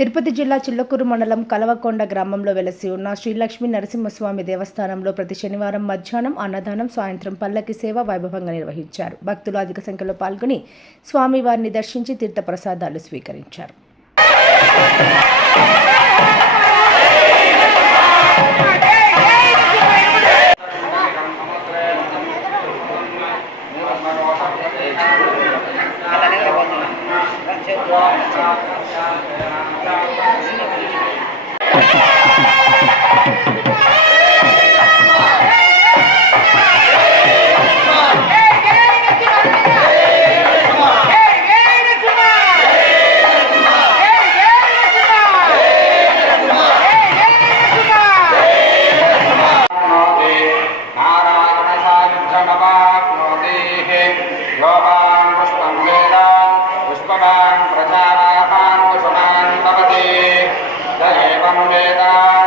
తిరుపతి జిల్లా చిల్లకూరు మండలం కలవకొండ గ్రామంలో వెలసి ఉన్న శ్రీలక్ష్మి నరసింహస్వామి దేవస్థానంలో ప్రతి శనివారం మధ్యాహ్నం అన్నదానం సాయంత్రం పల్లకి సేవ వైభవంగా నిర్వహించారు. భక్తులు అధిక సంఖ్యలో పాల్గొని స్వామివారిని దర్శించి తీర్థప్రసాదాలు స్వీకరించారు. Thank you. ವೇದಾ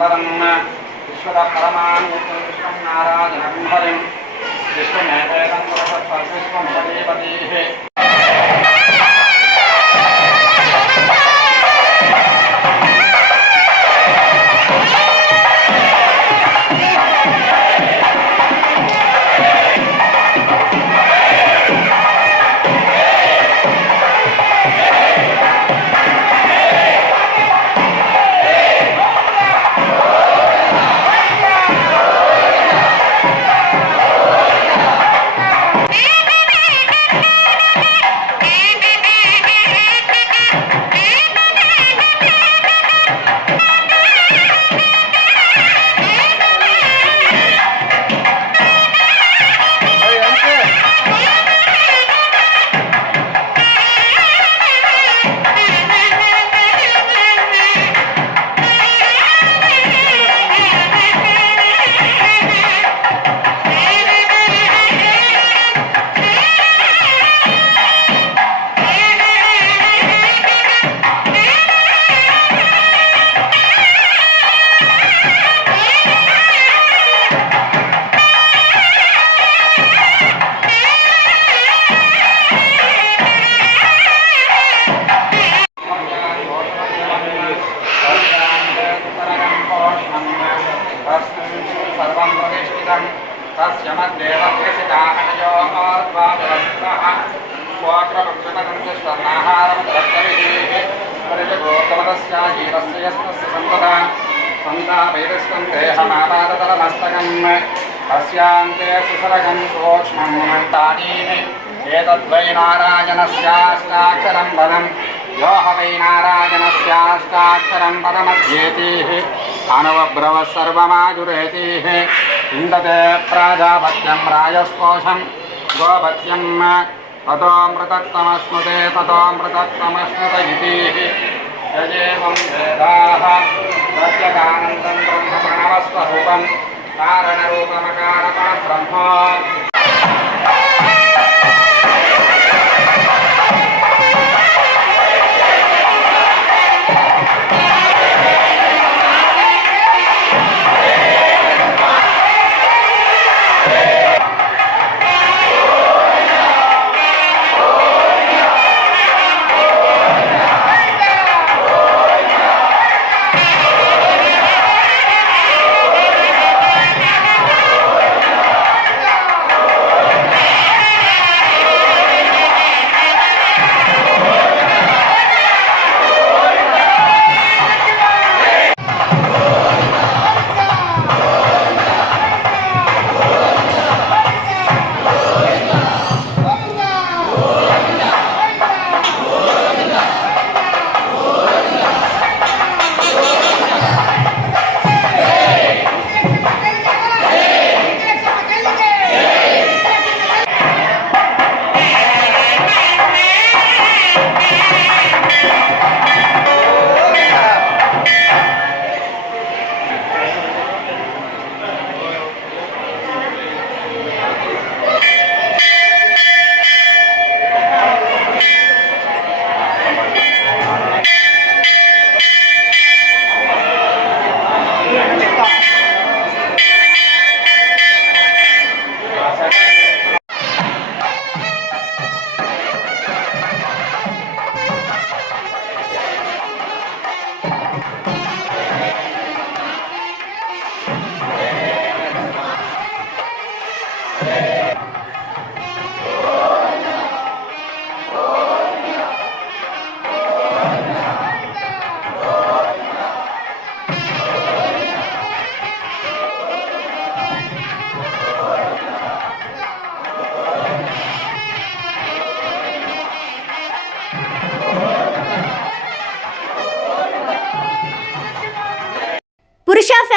విశ్వం విశ్వత పరమాన్యకృష్ణం నారాయణం హరిం విశ్వమేవేదం సర్విశ్వం పదే పదే सन्तापैरस्तं देहमापादतलमस्तकम् तस्यान्ते सुसरगं सूक्ष्मं तानीः एतद्वै नारायणस्याष्टाक्षरं पदम् यो ह वै नारायणस्याष्टाक्षरं पदमध्येतीः अनवब्रवः सर्वमाजुरेतीः ఇందతే ప్రాజాపత్యం రాజస్కోశం. గోపత్యం తతోమృతమశ్నుతే తతోమృతమశ్నుత ఇది యజేవం వేదాః. సత్యకానందం బ్రహ్మ ప్రణవస్వరూపం కారణరూపమకారపరబ్రహ్మ.